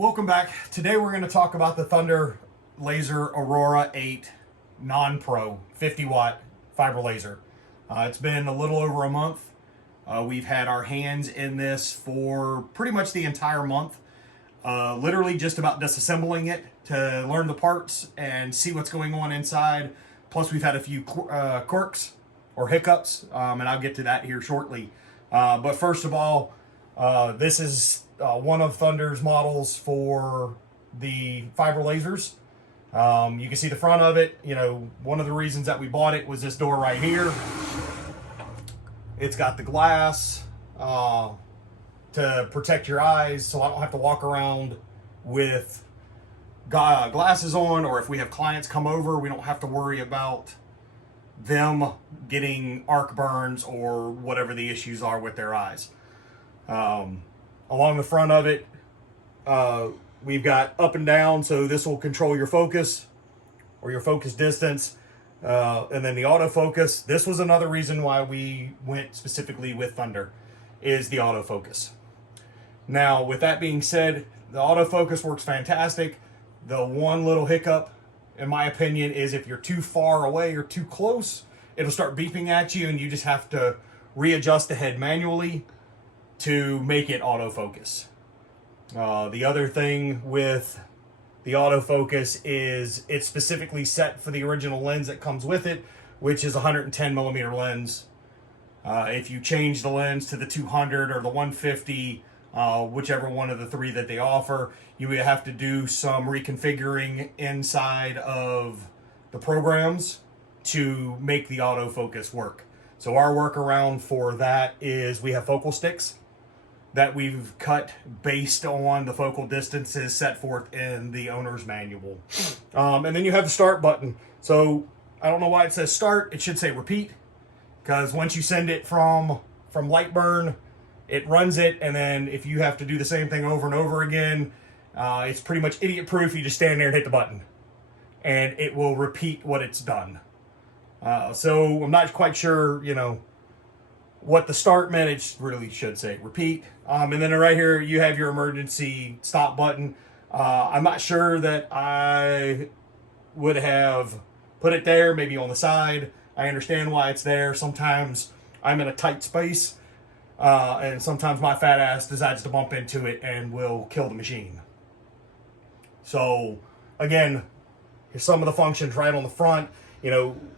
Welcome back. Today we're going to talk about the Thunder Laser Aurora 8 non-pro 50 watt fiber laser. It's been a little over a month. We've had our hands in this for pretty much the entire month. Literally just about disassembling it to learn the parts and see what's going on inside. Plus we've had a few quirks or hiccups, and I'll get to that here shortly. But first of all, this is one of Thunder's models for the fiber lasers. You can see the front of it. You know, one of the reasons that we bought it was this door right here. It's got the glass to protect your eyes, so I don't have to walk around with glasses on, or if we have clients come over, we don't have to worry about them getting arc burns or whatever the issues are with their eyes. Along the front of it, we've got up and down, so this will control your focus or your focus distance. And then the autofocus, this was another reason why we went specifically with Thunder, is the autofocus. Now, with that being said, the autofocus works fantastic. The one little hiccup, in my opinion, is if you're too far away or too close, it'll start beeping at you and you just have to readjust the head manually to make it autofocus. The other thing with the autofocus is it's specifically set for the original lens that comes with it, which is a 110 millimeter lens. If you change the lens to the 200 or the 150, whichever one of the three that they offer, you would have to do some reconfiguring inside of the programs to make the autofocus work. So our workaround for that is we have focal sticks that we've cut based on the focal distances set forth in the owner's manual. And then you have the start button. So I don't know why it says start. It should say repeat, because once you send it from light burn, it runs it, and then if you have to do the same thing over and over again, it's pretty much idiot proof. You just stand there and hit the button and it will repeat what it's done. So I'm not quite sure, what the start meant. It really should say repeat. And then right here you have your emergency stop button. I'm not sure that I would have put it there, maybe on the side. I understand why it's there. Sometimes I'm in a tight space, and sometimes my fat ass decides to bump into it and will kill the machine. So again, here's some of the functions right on the front.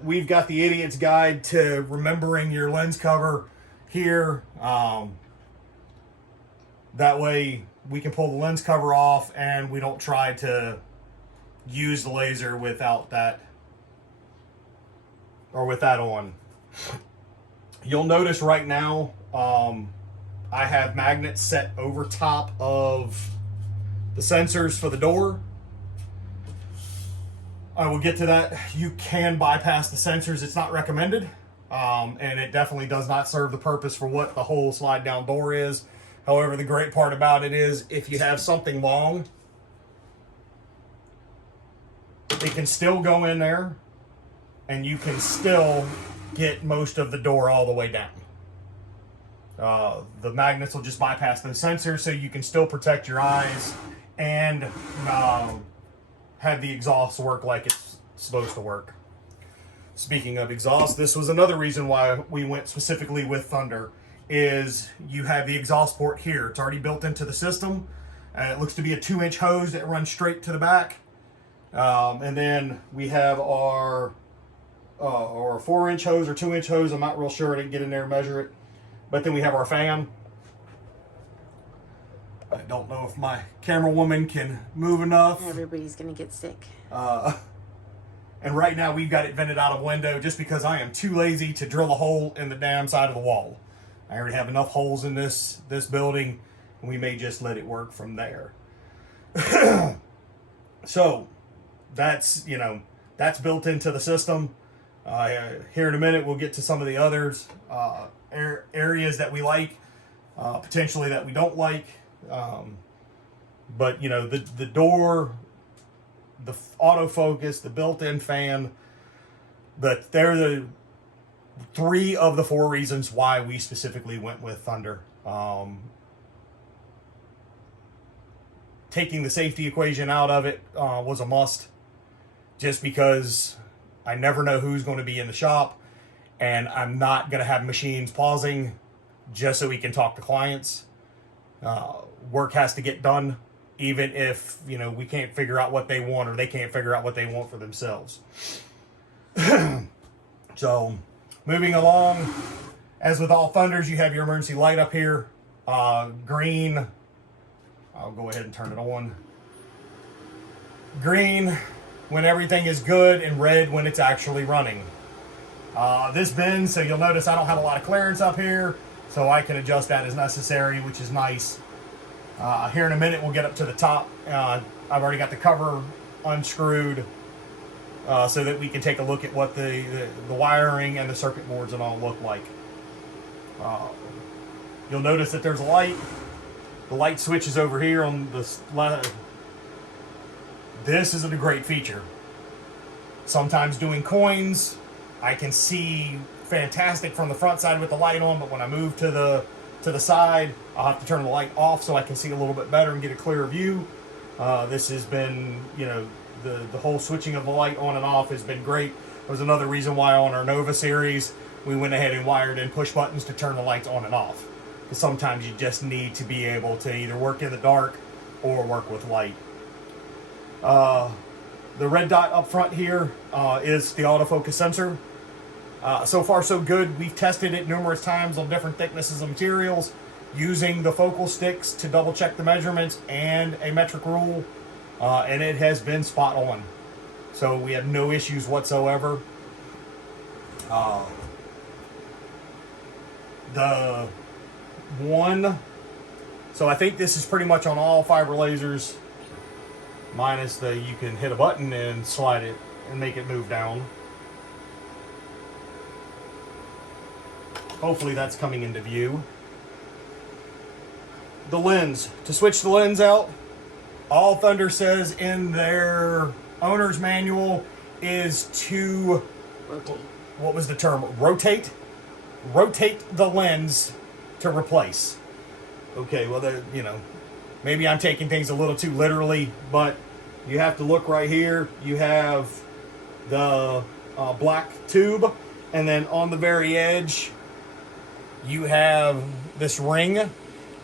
We've got the idiot's guide to remembering your lens cover here. That way we can pull the lens cover off and we don't try to use the laser without that on. You'll notice right now I have magnets set over top of the sensors for the door. I will get to that. You can bypass the sensors. It's not recommended. And it definitely does not serve the purpose for what the whole slide down door is. However, the great part about it is if you have something long, it can still go in there and you can still get most of the door all the way down. The magnets will just bypass the sensors, so you can still protect your eyes and have the exhaust work like it's supposed to work. Speaking of exhaust, this was another reason why we went specifically with Thunder, is you have the exhaust port here. It's already built into the system. It looks to be a 2-inch hose that runs straight to the back. And then we have our 4-inch hose or 2-inch hose. I'm not real sure. I didn't get in there and measure it. But then we have our fan. I don't know if my camera woman can move enough. Everybody's gonna get sick. And right now we've got it vented out of window just because I am too lazy to drill a hole in the damn side of the wall. I already have enough holes in this building, and we may just let it work from there. So that's built into the system. Here in a minute we'll get to some of the others, areas that we like, potentially that we don't like. But the door, the autofocus, the built-in fan, they're the 3 of the 4 reasons why we specifically went with Thunder. taking the safety equation out of it was a must, just because I never know who's going to be in the shop, and I'm not going to have machines pausing just so we can talk to clients. Work has to get done, even if, you know, we can't figure out what they want, or they can't figure out what they want for themselves. So, moving along, as with all Thunders, you have your emergency light up here. Green, I'll go ahead and turn it on. Green when everything is good, and red when it's actually running. This bin, so you'll notice I don't have a lot of clearance up here, so I can adjust that as necessary, which is nice. Here in a minute we'll get up to the top. I've already got the cover unscrewed, so that we can take a look at what the wiring and the circuit boards and all look like. You'll notice that there's a light. The light switch is over here on this left. This is a great feature. Sometimes doing coins, I can see fantastic from the front side with the light on, but when I move to the side, I'll have to turn the light off so I can see a little bit better and get a clearer view. This has been, you know, the whole switching of the light on and off has been great. It was another reason why on our Nova series, we went ahead and wired in push buttons to turn the lights on and off. Because sometimes you just need to be able to either work in the dark or work with light. The red dot up front here is the autofocus sensor. So far so good. We've tested it numerous times on different thicknesses of materials, using the focal sticks to double check the measurements and a metric rule, and it has been spot on. So we have no issues whatsoever. The one, so I think this is pretty much on all fiber lasers, minus the, you can hit a button and slide it and make it move down. Hopefully that's coming into view. The lens. To switch the lens out, all Thunder says in their owner's manual is to Rotate. What was the term? Rotate? Rotate the lens to replace. Okay, well, you know, maybe I'm taking things a little too literally, but you have to look right here. You have the black tube, and then on the very edge, you have this ring.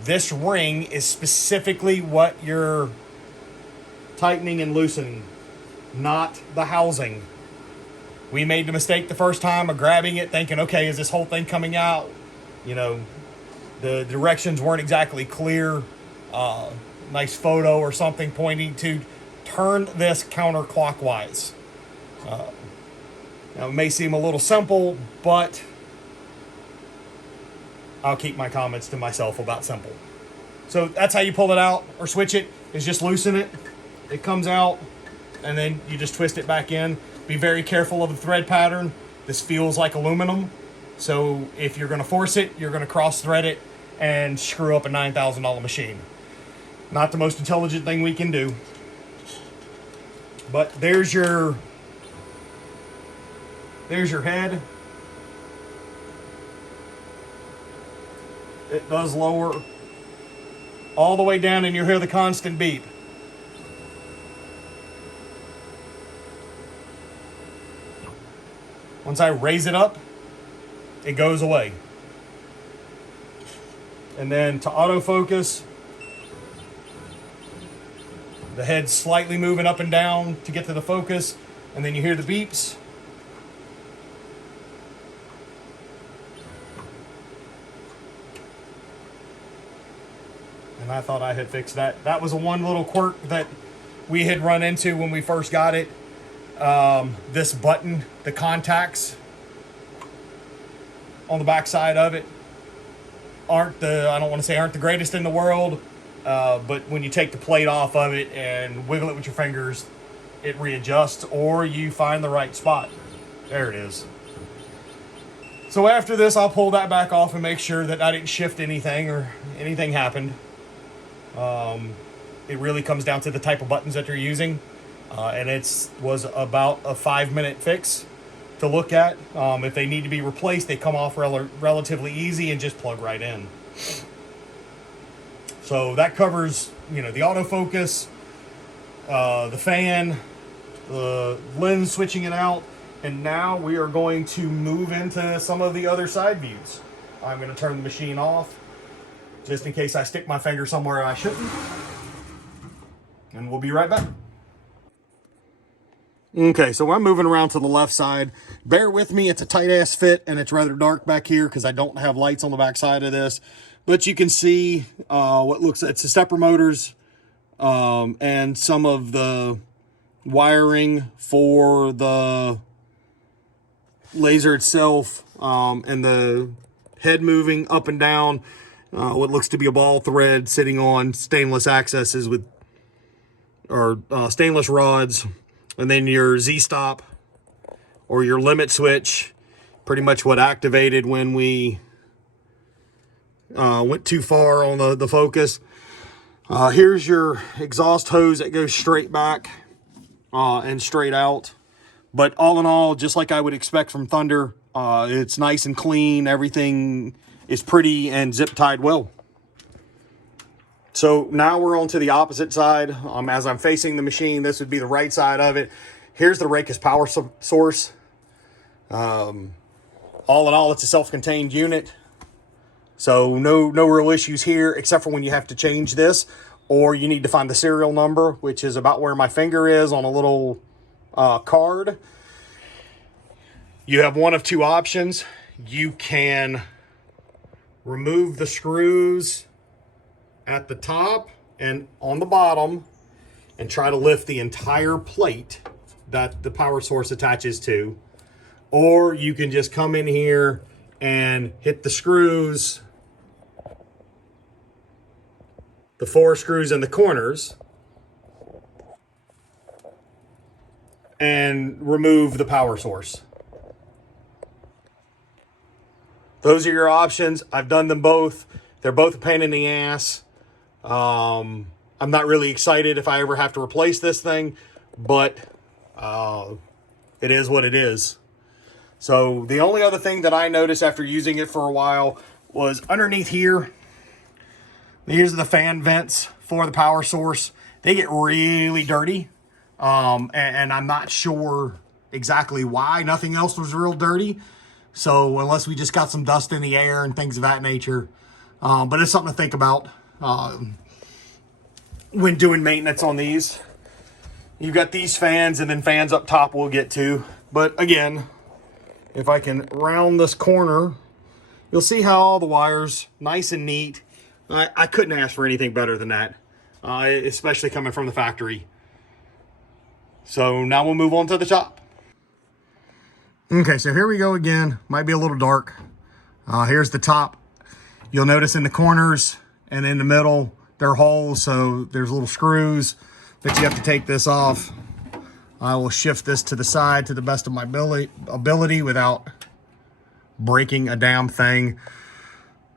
This ring is specifically what you're tightening and loosening, not the housing. We made the mistake the first time of grabbing it, thinking, okay, is this whole thing coming out? You know, the directions weren't exactly clear. Nice photo or something pointing to turn this counterclockwise. Now, it may seem a little simple, but I'll keep my comments to myself about simple. So that's how you pull it out or switch it, is just loosen it. It comes out, and then you just twist it back in. Be very careful of the thread pattern. This feels like aluminum, so if you're going to force it, you're going to cross thread it and screw up a $9,000 machine. Not the most intelligent thing we can do. But there's your head. It does lower all the way down, and you hear the constant beep. Once I raise it up, it goes away. And then to autofocus, the head's slightly moving up and down to get to the focus, and then you hear the beeps. And I thought I had fixed that. That was one little quirk that we had run into when we first got it. This button, the contacts on the back side of it aren't the greatest in the world, but when you take the plate off of it and wiggle it with your fingers, it readjusts, or you find the right spot. There it is. So after this, I'll pull that back off and make sure that I didn't shift anything or anything happened. It really comes down to the type of buttons that they're using. And it was about a 5-minute fix to look at. If they need to be replaced, they come off relatively easy and just plug right in. So that covers, you know, the autofocus, the fan, the lens switching it out, and now we are going to move into some of the other side views. I'm going to turn the machine off, just in case I stick my finger somewhere I shouldn't, and we'll be right back. Okay, so I'm moving around to the left side. Bear with me, it's a tight ass fit and it's rather dark back here because I don't have lights on the back side of this. But you can see it's the stepper motors and some of the wiring for the laser itself, and the head moving up and down. What looks to be a ball thread sitting on stainless accesses with, or stainless rods. And then your Z-stop or your limit switch, pretty much what activated when we went too far on the focus. Here's your exhaust hose that goes straight back and straight out. But all in all, just like I would expect from Thunder, it's nice and clean. Everything is pretty and zip tied well. So now we're on to the opposite side. As I'm facing the machine, this would be the right side of it. Here's the Rakus power source. All in all, it's a self-contained unit. So no real issues here, except for when you have to change this, or you need to find the serial number, which is about where my finger is on a little card. You have one of two options. You can remove the screws at the top and on the bottom and try to lift the entire plate that the power source attaches to, or you can just come in here and hit the screws, the 4 screws in the corners, and remove the power source. Those are your options. I've done them both. They're both a pain in the ass. I'm not really excited if I ever have to replace this thing, but it is what it is. So the only other thing that I noticed after using it for a while was underneath here. Here's the fan vents for the power source. They get really dirty, and I'm not sure exactly why. Nothing else was real dirty. So unless we just got some dust in the air and things of that nature. But it's something to think about when doing maintenance on these. You've got these fans, and then fans up top we'll get to. But again, if I can round this corner, you'll see how all the wires, nice and neat. I couldn't ask for anything better than that, especially coming from the factory. So now we'll move on to the top. Okay, so here we go again. Might be a little dark. Here's the top. You'll notice in the corners and in the middle, there are holes, so there's little screws that you have to take this off. I will shift this to the side to the best of my ability without breaking a damn thing.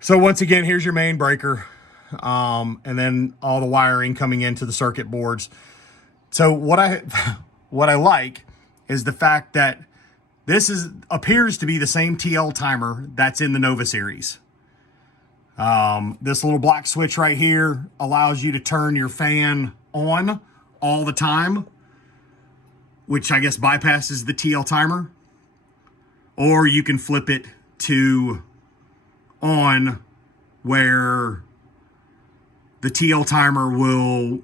So once again, here's your main breaker, and then all the wiring coming into the circuit boards. So what I like is the fact that this appears to be the same TL timer that's in the Nova series. This little black switch right here allows you to turn your fan on all the time, which I guess bypasses the TL timer. Or you can flip it to on, where the TL timer will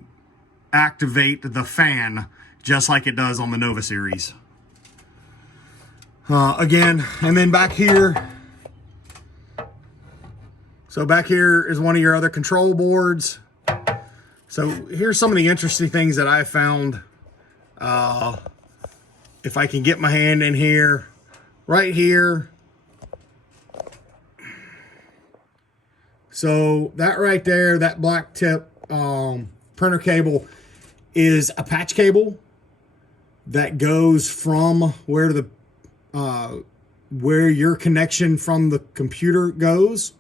activate the fan just like it does on the Nova series. Again, and then back here, so back here is one of your other control boards. So here's some of the interesting things that I found. If I can get my hand in here, right here. So that right there, that black tip printer cable is a patch cable that goes from where your connection from the computer goes.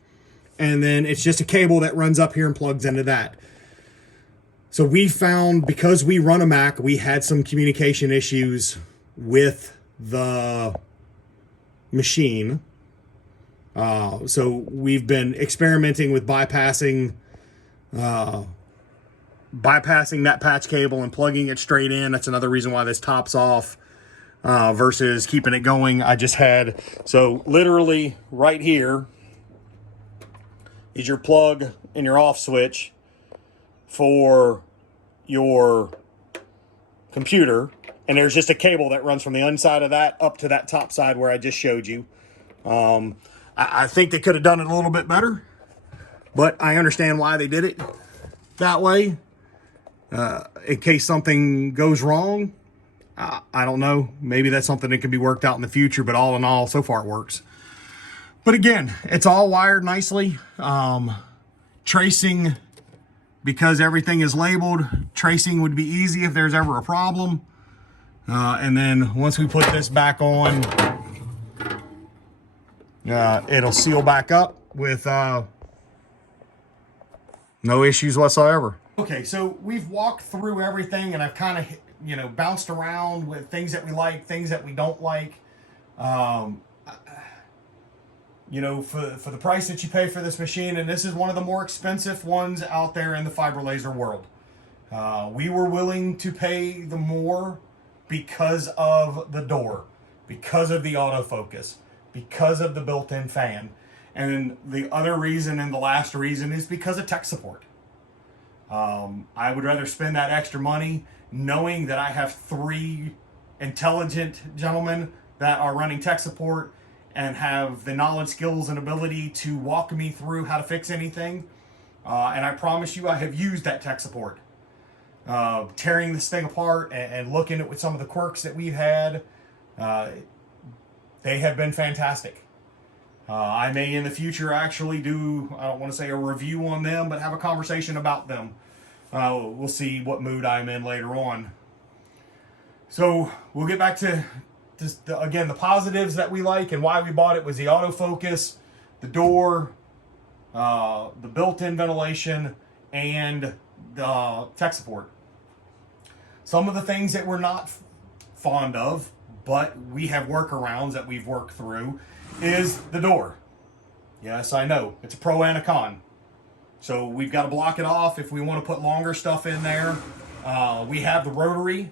And then it's just a cable that runs up here and plugs into that. So we found, because we run a Mac, we had some communication issues with the machine. So we've been experimenting with bypassing bypassing that patch cable and plugging it straight in. That's another reason why this tops off versus keeping it going. I just had, so literally right here is your plug and your off switch for your computer, and there's just a cable that runs from the inside of that up to that top side where I just showed you. I think they could have done it a little bit better, but I understand why they did it that way. In case something goes wrong, I don't know. Maybe that's something that can be worked out in the future, but all in all, so far it works. But again, it's all wired nicely. Tracing, because everything is labeled, tracing would be easy if there's ever a problem. And then once we put this back on, it'll seal back up with no issues whatsoever. Okay, so we've walked through everything, and I've kind of, bounced around with things that we like, things that we don't like. For the price that you pay for this machine, and this is one of the more expensive ones out there in the fiber laser world. We were willing to pay the more because of the door, because of the autofocus, because of the built-in fan. And the other reason, and the last reason, is because of tech support. I would rather spend that extra money knowing that I have 3 intelligent gentlemen that are running tech support and have the knowledge, skills, and ability to walk me through how to fix anything. And I promise you, I have used that tech support. Tearing this thing apart and looking at some of the quirks that we've had, they have been fantastic. I may in the future actually do, I don't want to say a review on them, but have a conversation about them. We'll see what mood I'm in later on. So we'll get back to just again, the positives that we like and why we bought it was the autofocus, the door, the built-in ventilation, and the tech support. Some of the things that we're not fond of, but we have workarounds that we've worked through, is the door. Yes, I know, it's a pro and a con. So we've got to block it off if we want to put longer stuff in there. We have the rotary,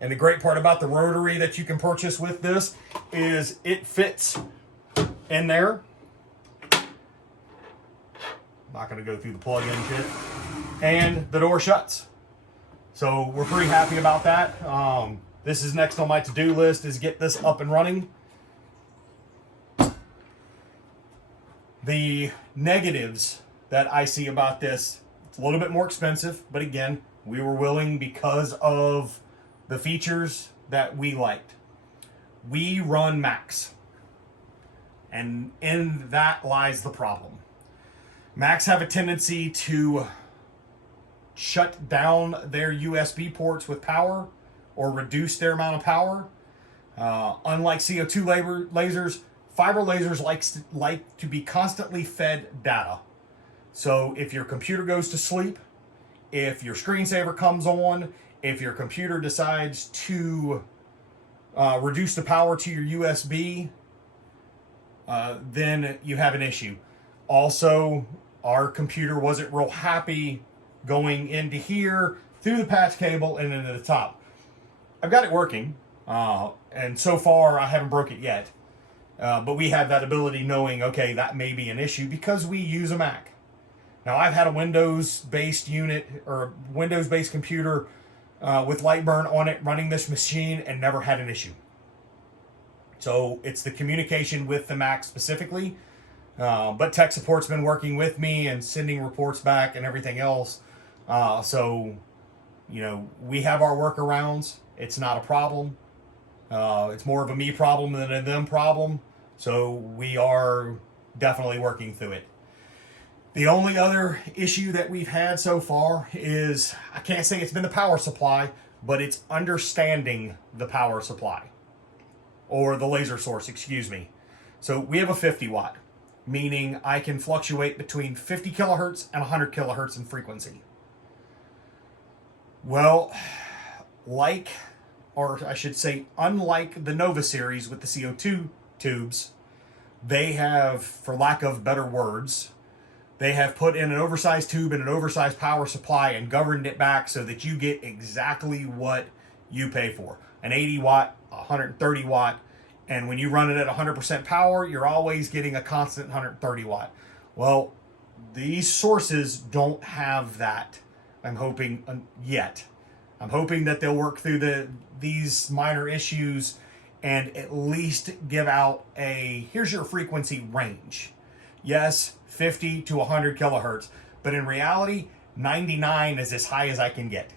and the great part about the rotary that you can purchase with this is it fits in there. Not going to go through the plug-in kit. And the door shuts. So we're pretty happy about that. This is next on my to-do list, is get this up and running. The negatives that I see about this, it's a little bit more expensive, but again, we were willing because of the features that we liked. We run Macs, and in that lies the problem. Macs have a tendency to shut down their USB ports with power or reduce their amount of power. Unlike CO2 lasers, fiber lasers like to be constantly fed data. So if your computer goes to sleep, if your screensaver comes on, if your computer decides to reduce the power to your USB, then you have an issue. Also, our computer wasn't real happy going into here, through the patch cable, and into the top. I've got it working, and so far I haven't broke it yet. But we have that ability knowing, okay, that may be an issue because we use a Mac. Now, I've had a Windows-based unit or a Windows-based computer with Lightburn on it running this machine and never had an issue. So it's the communication with the Mac specifically. But tech support's been working with me and sending reports back and everything else. So, we have our workarounds. It's not a problem. It's more of a me problem than a them problem. So we are definitely working through it. The only other issue that we've had so far is, I can't say it's been the power supply, but it's understanding the power supply. Or the laser source, excuse me. So we have a 50 watt, meaning I can fluctuate between 50 kilohertz and 100 kilohertz in frequency. Well, unlike the Nova series with the CO2 tubes, they have, for lack of better words, They have put in an oversized tube and an oversized power supply and governed it back so that you get exactly what you pay for. An 80 watt, 130 watt, and when you run it at 100% power, you're always getting a constant 130 watt. Well, these sources don't have that, I'm hoping, yet. I'm hoping that they'll work through these minor issues and at least give out here's your frequency range. Yes, 50 to 100 kilohertz, but in reality, 99 is as high as I can get.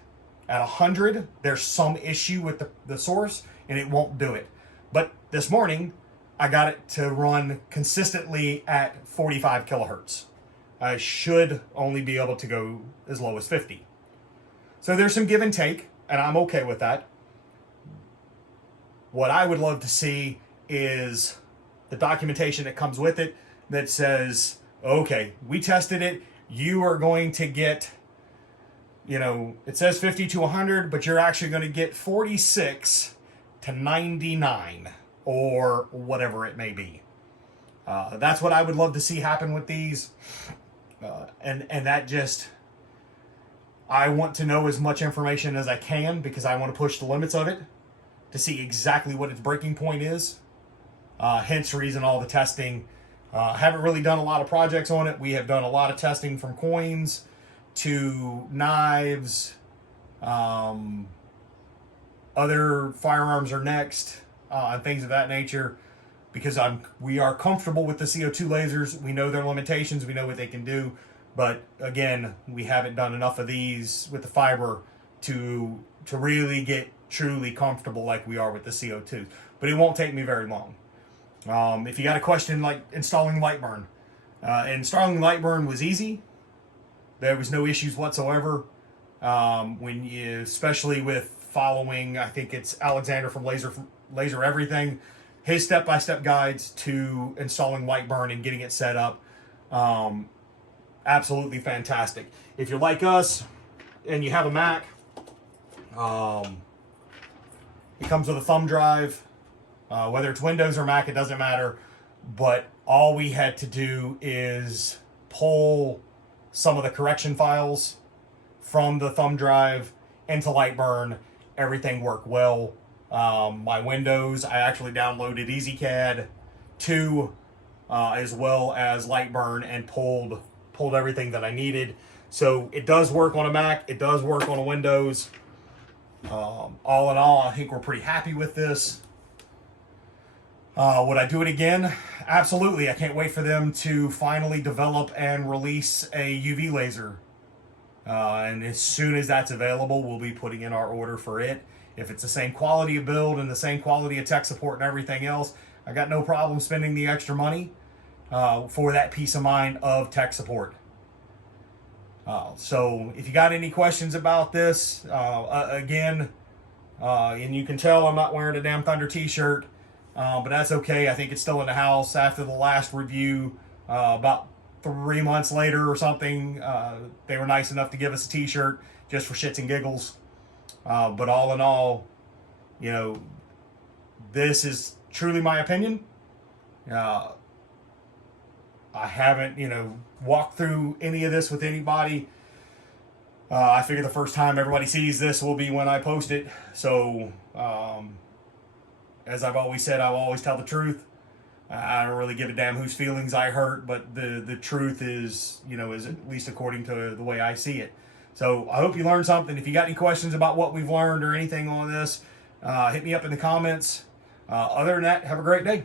At 100, there's some issue with the source and it won't do it. But this morning, I got it to run consistently at 45 kilohertz. I should only be able to go as low as 50. So there's some give and take, and I'm okay with that. What I would love to see is the documentation that comes with it that says, okay, we tested it. You are going to get, it says 50 to 100, but you're actually going to get 46 to 99 or whatever it may be. That's what I would love to see happen with these. And that just, I want to know as much information as I can because I want to push the limits of it to see exactly what its breaking point is. Hence the reason all the testing. Haven't really done a lot of projects on it. We have done a lot of testing from coins to knives. Other firearms are next, and things of that nature, because we are comfortable with the CO2 lasers. We know their limitations. We know what they can do. But again, we haven't done enough of these with the fiber to really get truly comfortable like we are with the CO2. But it won't take me very long. If you got a question like installing Lightburn, installing Lightburn was easy. There was no issues whatsoever. Especially with following, I think it's Alexander from Laser Everything, his step-by-step guides to installing Lightburn and getting it set up. Absolutely fantastic. If you're like us and you have a Mac, it comes with a thumb drive. Whether it's Windows or Mac, it doesn't matter. But all we had to do is pull some of the correction files from the thumb drive into Lightburn. Everything worked well. My Windows, I actually downloaded EasyCAD 2 as well as Lightburn and pulled everything that I needed. So it does work on a Mac. It does work on a Windows. All in all, I think we're pretty happy with this. Would I do it again? Absolutely. I can't wait for them to finally develop and release a UV laser. And as soon as that's available, we'll be putting in our order for it. If it's the same quality of build and the same quality of tech support and everything else, I got no problem spending the extra money for that peace of mind of tech support. So if you got any questions about this, again, and you can tell I'm not wearing a damn Thunder t-shirt, but that's okay. I think it's still in the house after the last review. About 3 months later or something, they were nice enough to give us a t-shirt just for shits and giggles. But all in all, this is truly my opinion. I haven't, walked through any of this with anybody. I figure the first time everybody sees this will be when I post it. So, as I've always said, I'll always tell the truth. I don't really give a damn whose feelings I hurt, but the truth is, is at least according to the way I see it. So I hope you learned something. If you got any questions about what we've learned or anything on this, hit me up in the comments. Other than that, have a great day.